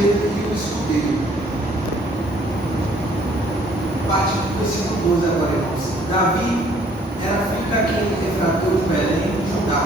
direita e o escudeiro. Parte do versículo 12 agora, irmãos. Davi era filho daquele Efrateu de Belém, de Judá,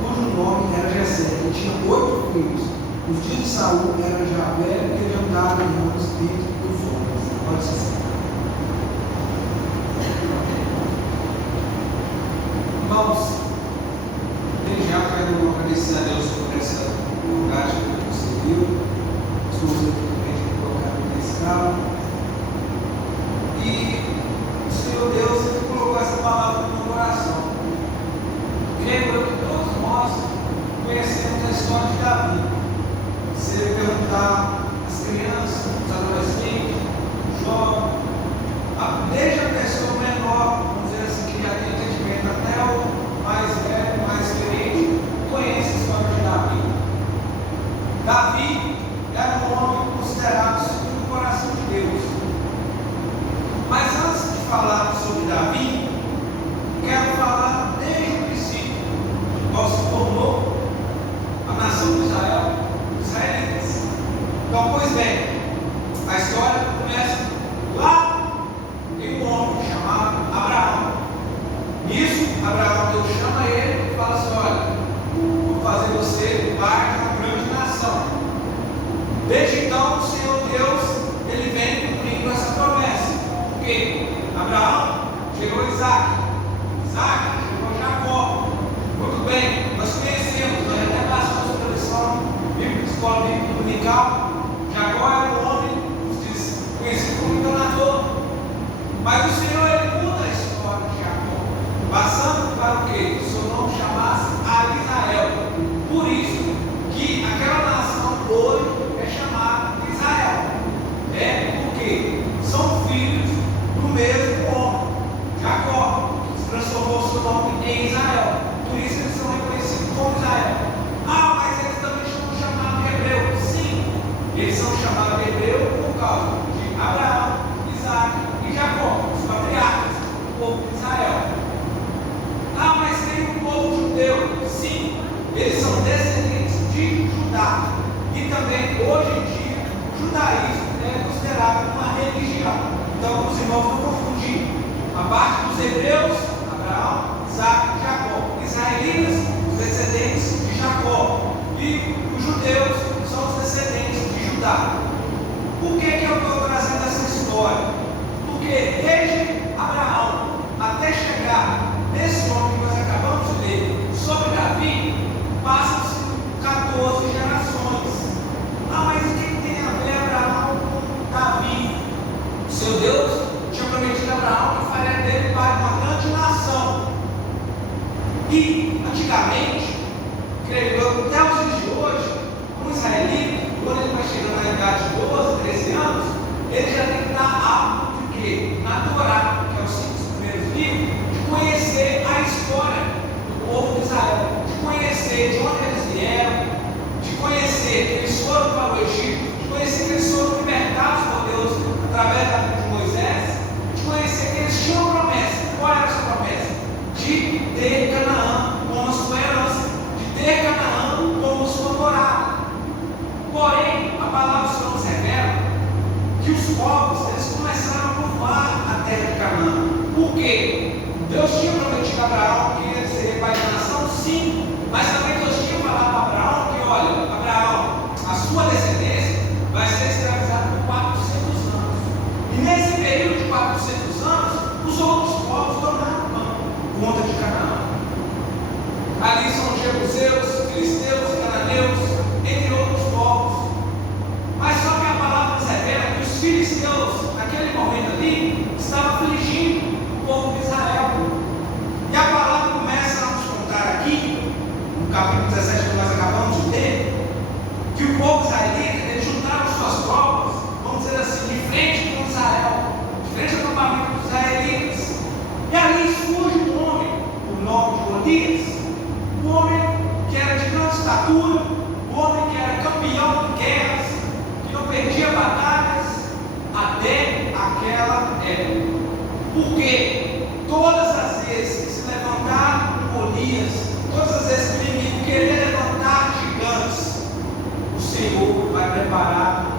cujo nome era Jessé, e tinha 8 filhos. Os dias de Saul era já velho e ele andava em anos dentro dos homens. Pode ser assim. Irmãos, desde já quero agradecer a Deus por essa oportunidade que você viu. Estou simplesmente colocado nesse carro. E o Senhor Deus ele colocou essa palavra no meu coração. Creio eu que todos nós conhecemos a história de Davi. Se ele perguntar às crianças, aos adolescentes, jovens, desde a pessoa menor, vamos dizer assim, que já tem entendimento, até o mais velho, mais experiente, conhece a história de Davi. Davi era um homem considerado segundo o coração de Deus. Mas antes de falar sobre Davi, quero falar desde o princípio, qual se formou a nação de Israel, os israelitas. Então, pois bem, a história começa lá em um homem chamado Abraão. Nisso, Abraão, Deus chama ele e fala assim: olha, vou fazer você parte de uma grande nação. Desde então, o Senhor Deus, ele vem cumprindo essa promessa. Porque Abraão chegou Isaac, Isaac chegou Jacó. Muito bem, nós conhecemos, nós até passamos pela lição bíblica, escola bíblica dominical. Jacó era um homem conhecido como enganador. Mas o Senhor ele muda a história de Jacó, passando para o quê? O seu nome chamasse Israel. Por isso que aquela nação hoje é chamada Israel. Porque são filhos do mesmo homem, Jacó, que transformou seu nome em Israel. Por isso eles são reconhecidos como Israel. Mas eles também são chamados de hebreu. Sim, eles são chamados de hebreu por causa de Abraão, Isaac e Jacó, os patriarcas do povo de Israel. Mas tem um povo judeu. Sim, eles são descendentes de Judá. E também, hoje em dia, o judaísmo é considerado uma religião. Então, os irmãos não confundir a parte dos hebreus, Abraão, Isaac e Jacó. Israelitas, os descendentes de Jacó. E os judeus são os descendentes de Judá. Por que eu estou trazendo essa história? Porque desde Abraão até chegar nesse nome que nós acabamos de ler sobre Davi, passam-se 14 gerações. Mas o que tem a ver Abraão com Davi? O seu Deus tinha prometido a Abraão que faria dele pai de uma grande nação. E, antigamente, creio eu, até os dias de hoje, um israelita, quando ele vai chegando na idade de 12, 13 anos, ele já tem que estar apto de quê? Na Torá, que é os 5 primeiros livros, de conhecer a história do povo de Israel, de conhecer de onde eles vieram, de conhecer que eles foram para o Egito, de conhecer que eles foram libertados por Deus através da vida de Moisés, de conhecer que eles tinham uma promessa. Qual era essa promessa? De ter Canaã como sua herança, de ter Canaã como sua morada. Porém, a palavra do Senhor nos revela que os povos eles começaram a povoar a terra de Canaã. Por quê? Deus tinha prometido a Abraão que ele seria pai da nação, sim, mas também Deus tinha falado para Abraão que, olha, Abraão, a sua descendência vai ser escravizada por 400 anos. E nesse período de 400 anos, os outros povos tomaram conta de Canaã. Ali são os jebuseus, filisteus, cananeus, entre outros povos. Mas só que a palavra nos revela que os filisteus, naquele momento ali, estavam afligindo o povo de Israel. E a palavra começa a nos contar aqui, no capítulo 17 que nós acabamos de ler, que o povo israelita, eles juntaram suas tropas, vamos dizer assim, de frente com Israel, de frente ao acampamento dos israelitas. E ali surge um homem, o nome de Golias, um homem que era de grande estatura, um homem que era campeão de guerras, que não perdia batalhas até aquela época. Porque todas as vezes que se levantaram com Golias, todas as vezes que o inimigo queria levantar gigantes, o Senhor vai preparar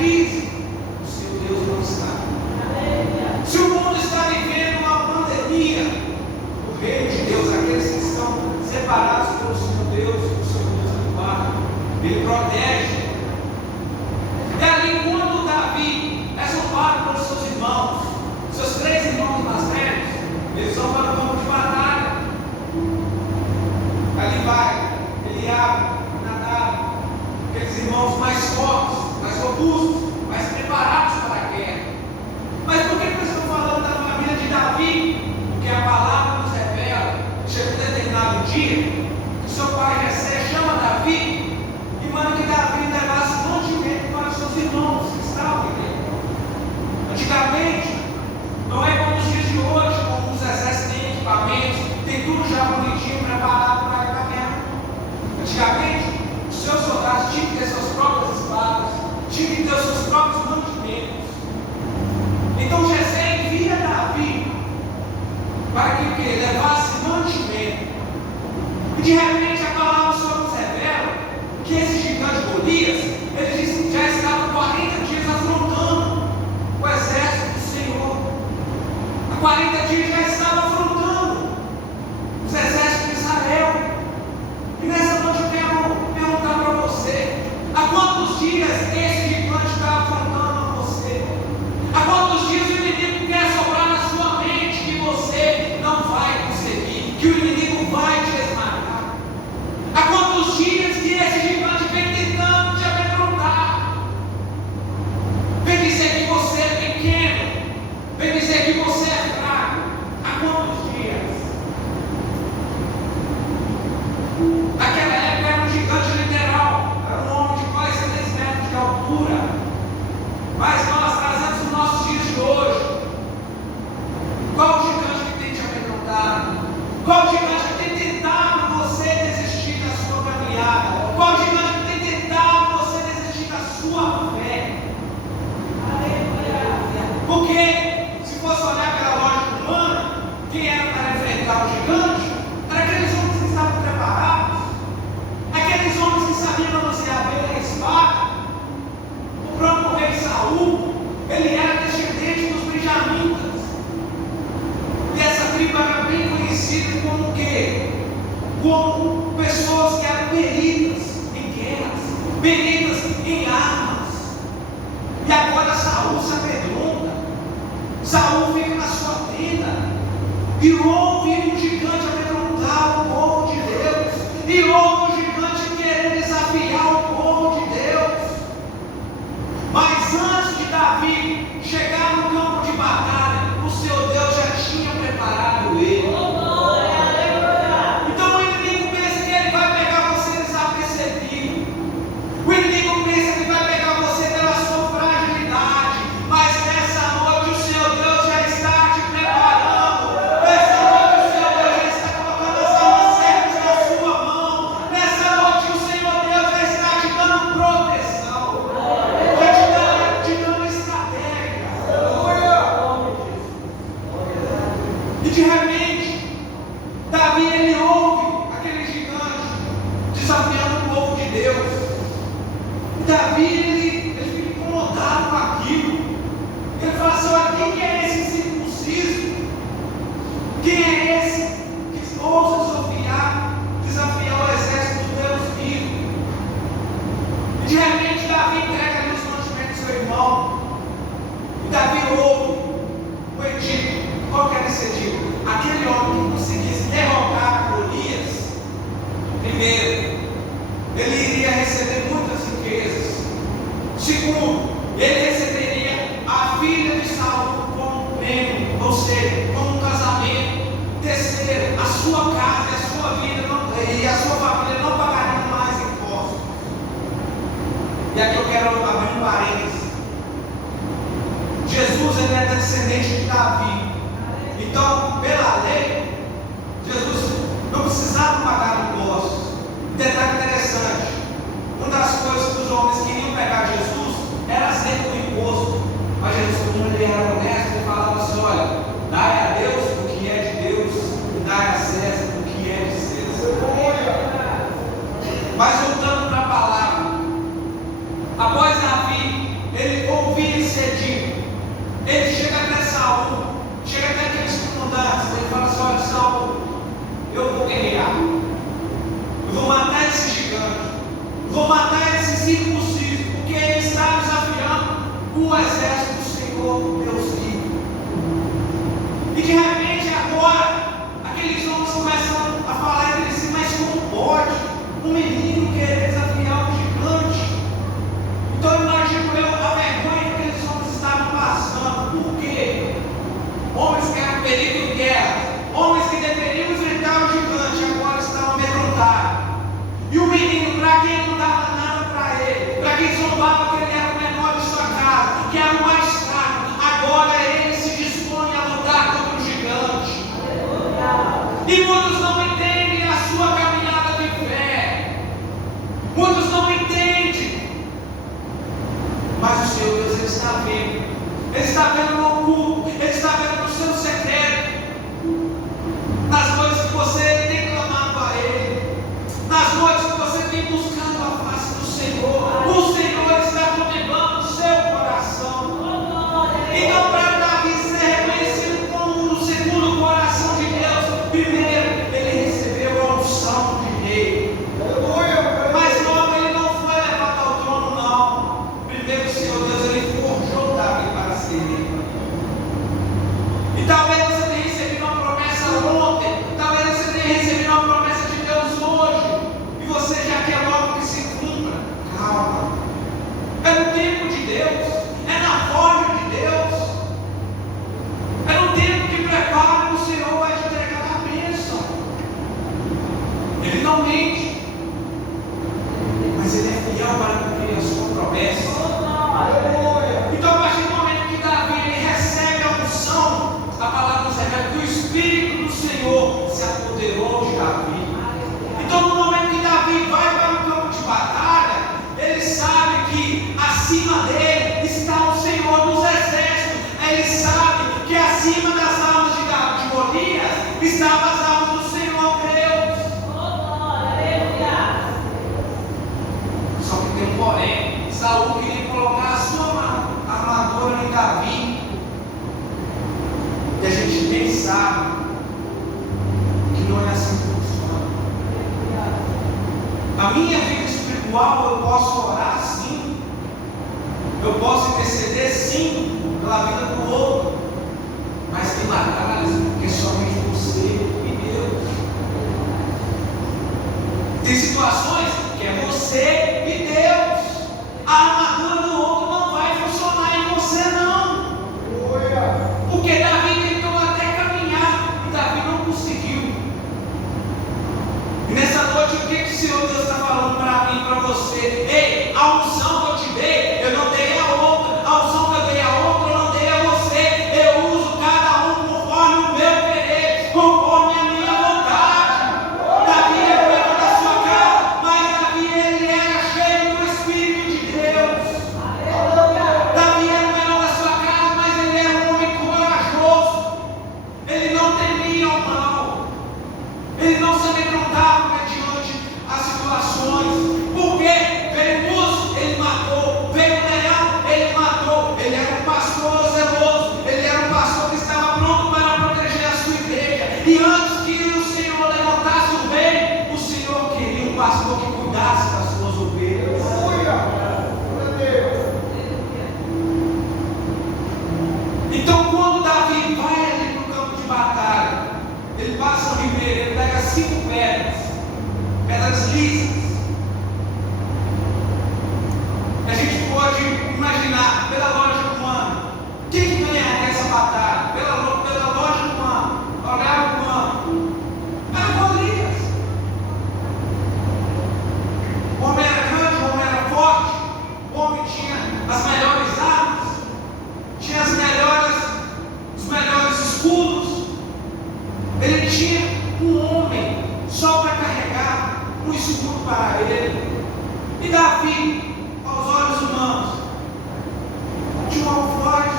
crise, o seu Deus não está. Se o mundo está vivendo uma pandemia, o reino de Deus, aqueles que estão separados pelo seu Deus, o seu Deus ampara, ele protege. E ali, quando Davi é zombado pelos seus irmãos, seus 3 irmãos mais velhos, eles vão para o campo de batalha. Ali vai Eliabe, Nadab, aqueles irmãos mais fortes, mais robustos, mais preparados para a guerra. Mas por que nós estamos falando da família de Davi? Porque a palavra nos revela, chega um determinado dia, que seu pai Jessé chama Davi e manda que Davi levasse mantimento para seus irmãos que estavam em guerra. Antigamente, não é como os dias de hoje, como os exércitos têm equipamentos, tem tudo já bonitinho, preparado para a guerra. Antigamente, os seus soldados tinham que ter suas próprias espadas, tinham que ter os seus próprios mantimentos. Então Jessé envia Davi para que o quê? Levasse mantimento. E de repente a palavra do Senhor nos revela que esse gigante Golias, ele disse que já estava 40 dias afrontando o exército do Senhor. Há 40 dias já estava afrontando os exércitos de Israel. E nessa noite eu quero perguntar para você: há quantos dias esse gigante está afrontando você? Há quantos dias o inimigo quer soprar na sua mente que você não vai conseguir, que o inimigo vai te esmagar? Há quantos dias que esse gigante vem tentando te amedrontar? Vem dizer que você é pequeno, vem dizer que você é fraco. Há quantos dias? Naquela época era um gigante literal, era um homem de quase 3 metros de altura. Mas nós trazemos os nossos dias de hoje. Qual o gigante que tem te amedrontado? Qual o gigante que tem tentado você desistir da sua caminhada? Qual o gigante que tem tentado você desistir da sua fé? Porque, se fosse olhar pela lógica humana, quem era para enfrentar o gigante? Era aqueles homens que estavam preparados, aqueles homens que sabiam manusear bem a espada. O próprio rei Saul, ele era descendente dos benjamitas. E essa tribo era bem conhecida como o quê? Como pessoas que eram peritas em guerras, peritas em armas. E agora Saul se amedronta. Saul fica na sua tenda e ouve um gigante amedrontar o povo de Deus, e ouve um gigante querer desafiar o povo de Deus. Mas antes de Davi chegar no campo de batalha, o seu Deus já tinha preparado ele. Então o inimigo pensa que ele vai pegar você desapercebido. O inimigo pensa que vai pegar você pela sua fragilidade. Mas nessa noite o seu Deus já está te preparando. Nessa noite o seu Deus já está colocando as armas certas na sua mão. Nessa noite o Senhor Deus já está te dando proteção, já te dando estratégia. E de repente, Davi ele ouve aquele gigante desafiando o povo de Deus. E Davi ele fica incomodado com aquilo. Ele fala assim: olha, quem é esse circunciso? Quem é esse que ousa desafiar o exército do Deus vivo? E de repente Davi entrega ali os mantimentos do seu irmão. E Davi ouve o edito. Qual que era esse edito? Aquele homem que conseguisse derrotar Golias, primeiro, ele iria receber muitas riquezas. Segundo, ele receberia a filha de Saul como prêmio, ou seja, como um casamento. Terceiro, a sua casa e a sua vida e a sua família não pagariam mais impostos. E aqui eu quero abrir um parênteses. Jesus ele é descendente de Davi. Então, pela lei, Jesus não precisava pagar impostos. Detalhe interessante: uma das coisas que os homens queriam pegar Jesus era acerca do imposto. Mas Jesus, como ele era honesto, ele falava assim: olha, dai a Deus o que é de Deus e dai a César o que é de César. Mas voltando para a palavra, após Davi, ele Senhor Deus vivo. E de repente agora, aqueles homens começam a falar entre si, mas como pode um menino querer desafiar um gigante? Então imagino eu a vergonha que aqueles homens estavam passando. Por quê? Homens que eram peritos em guerra, homens que deveriam enfrentar o gigante, agora estavam amedrontados. E o menino, para quem não dava nada para ele, para quem zombava que ele era o menor de sua casa, que era o mais fraco, agora ele se dispõe a lutar contra o gigante. E muitos não entendem a sua caminhada de fé. Muitos não entendem. Mas o Senhor Deus, Ele está vendo. Ele está vendo no oculto. Ele está vendo no seu secreto. Nas coisas que você tem clamado a Ele. Nas noites que você tem buscado a face do Senhor. O Senhor está contemplando o seu coração. Então, para Davi ser reconhecido como o segundo coração de Deus, primeiro, ele recebeu a unção de rei. Mas logo ele não foi levado ao trono, não. Primeiro, o Senhor Deus, ele forjou Davi para ser rei. E talvez você tenha recebido uma promessa ontem, talvez você tenha recebido uma promessa de Deus hoje, e você já quer logo que se cumpra. Calma. É no tempo de Deus, é na forja de Deus, é no tempo de preparo que o Senhor vai te entregar a bênção. Ele não mente, mas Ele é fiel para cumprir a sua promessa. Então, a partir do momento que Davi ele recebe a unção, a palavra nos revela que o Espírito do Senhor se apoderou de Davi. Então, no momento que Davi vai para o campo de batalha, ele sabe que acima dele está o Senhor dos exércitos. Ele sabe que acima das armas de Golias estavam as armas do Senhor Deus. Só que tem um porém. Saul queria colocar a sua armadura em Davi. E a gente nem sabe que não é assim que funciona. A minha vida espiritual, eu posso orar sim. Eu posso interceder sim pela vida do outro. Mas tem batalhas que é somente você e Deus. Tem situações que é você e Deus. A armadura do outro não vai funcionar em você, não. Porque Davi tentou até caminhar e Davi não conseguiu. E nessa noite, o que o Senhor Deus está falando para mim e para você? Ei, a unção que eu te dei, eu não dei a outra. A unção que eu dei a outra, eu não dei a você. Eu uso cada um conforme o meu querer, conforme a minha vontade. Davi era o menor da sua casa, mas Davi ele era cheio do Espírito de Deus. Davi era o menor da sua casa, mas ele era um homem corajoso. Ele não temia o mal. Ele não se amedrontava mediante as situações. Porque veio o urso, ele matou. Veio o leão, ele matou. Ele era um pastor zeloso. Ele era um pastor que estava pronto para proteger a sua igreja. E antes que o Senhor levantasse o rei, o Senhor queria um pastor que cuidasse das suas ovelhas. Então, quando Davi vai ali para o campo de batalha, ele passa no ribeiro, ele pega 5 pedras lisas. A gente pode imaginar, pela lógica humana, quem que ganha essa batalha? Pela lógica humana, olhar humano, era Golias. O homem era grande, o homem era forte, o homem tinha as melhores armas, tinha os melhores escudos. Ele tinha um homem só para carregar um escudo para ele. E Davi, aos olhos humanos, tinha um alforje,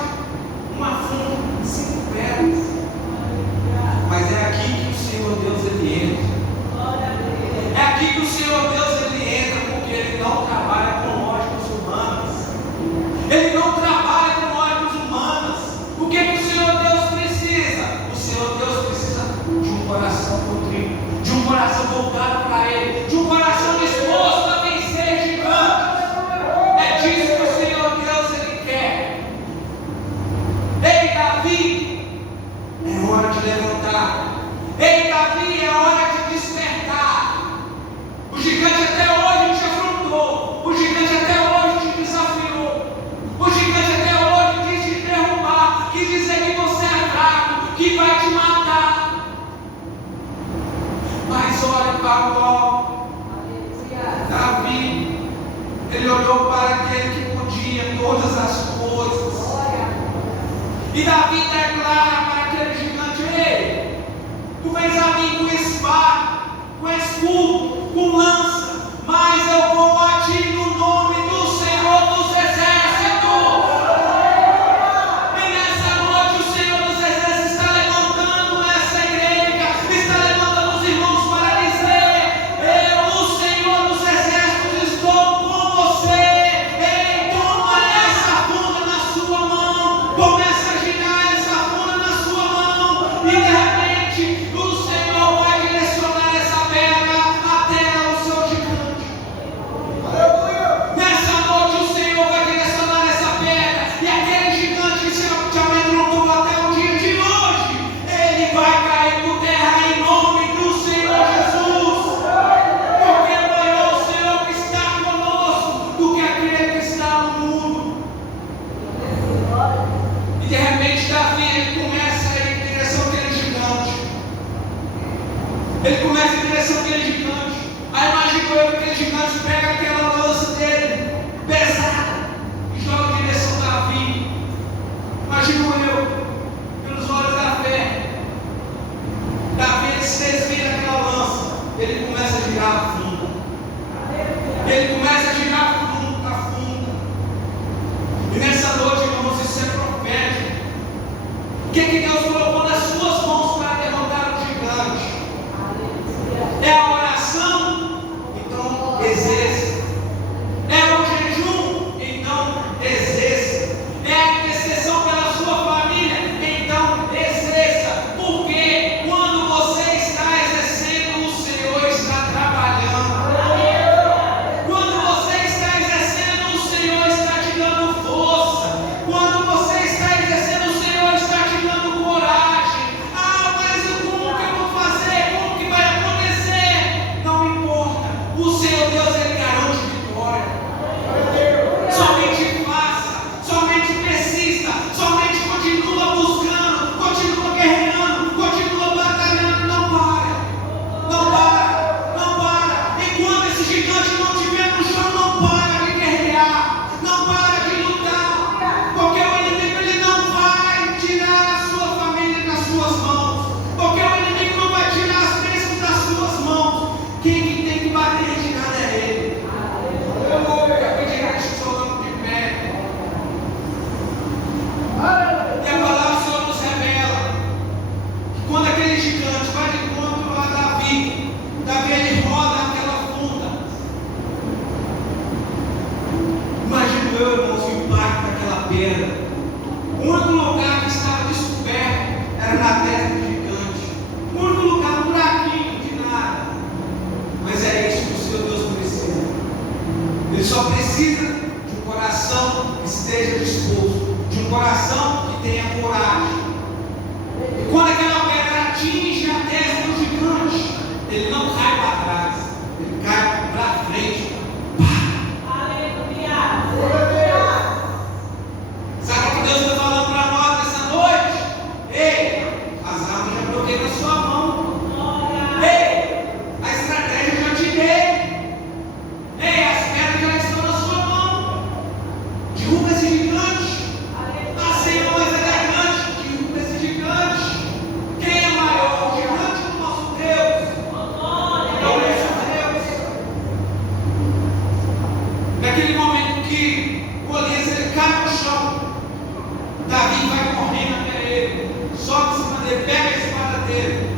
uma funda, 5 pedras. Mas é aqui que o Senhor Deus ele entra. É aqui que o Senhor Deus ele entra, porque ele não trabalha com lógicas humanas. Faraó. Davi, ele olhou para aquele que podia todas as coisas. E Davi declara para aquele gigante: ei, tu vens a mim com espada, com escudo, com lança, mas eu vou a ti no nome do Senhor dos Exércitos. E nessa noite o Senhor dos Exércitos está levantando essa igreja, está levantando os irmãos para dizer: eu, o Senhor dos Exércitos, estou com você. Ei, toma essa funda na sua mão, começa a girar essa funda na sua mão, e de repente o Senhor vai direcionar essa pedra até o seu gigante. Nessa noite o Senhor vai direcionar essa pedra, e aquele gigante que te amedrontou até o dia de hoje, ele vai cair por terra em nome do Senhor Jesus. Porque maior o Senhor que está conosco do que aquele que está no mundo. E de repente Davi, ele começa a ir em direção àquele gigante. Ele começa em direção àquele gigante. Aí imagino eu que aquele gigante pega aquela lança dele, pesada, e joga em direção a Davi. Imagino eu, pelos olhos da fé, Davi, ele se desvia daquela lança, ele começa a girar a funda. Ele começa a girar a funda. E nessa noite, irmãos, isso é profético. O que Deus colocou nas suas mãos para derrotar o gigante? É a oração? Então exerça. É o jejum? Então exerça. É a intercessão pela sua família? Então exerça. Porque quando você está exercendo, o Senhor está trabalhando. Quando você está exercendo, o Senhor está te dando força. Quando você está exercendo, o Senhor está te dando coragem. Ah, mas como que eu vou fazer? Como que vai acontecer? Não importa. O Senhor Deus, ele garante vitória. Somente faça, somente persista, somente continua buscando, continua guerreando, continua batalhando. Não para, não para, não para. Enquanto esse gigante não estiver no chão, não para de guerrear, não para de lutar. Porque o inimigo, ele não vai tirar a sua família das suas mãos. Porque o inimigo não vai tirar as bênçãos das suas mãos. Quem que tem que bater de nada é ele. Eu pedi a gente solando de pé. E a palavra do Senhor nos revela que quando aquele gigante vai de encontro a Davi, ele roda aquela funda. Imagino eu, irmãos, o impacto daquela pedra. O único lugar que estava descoberto era na terra do gigante. O único lugar, um buraquinho de nada. Mas é isso que o Senhor Deus precisa. Ele só precisa de um coração que esteja disposto, de um coração que tenha coragem. E quando aquela pedra atinge a testa do gigante, ele não cai para trás, ele cai para frente. Sabe o que Deus está falando para nós nessa noite? Ei, as armas já coloquei na sua mão. Ei, a estratégia eu já te dei. Ei, as pedras já estão na sua mão. Derruba esse gigante. Ah, Senhor, mas ele é grande. Derruba esse gigante. Quem é maior? O gigante ou o nosso Deus? É o nosso Deus. Naquele momento que Golias, ele cai no chão, Davi vai correndo até ele, sobe em cima dele, pega a espada dele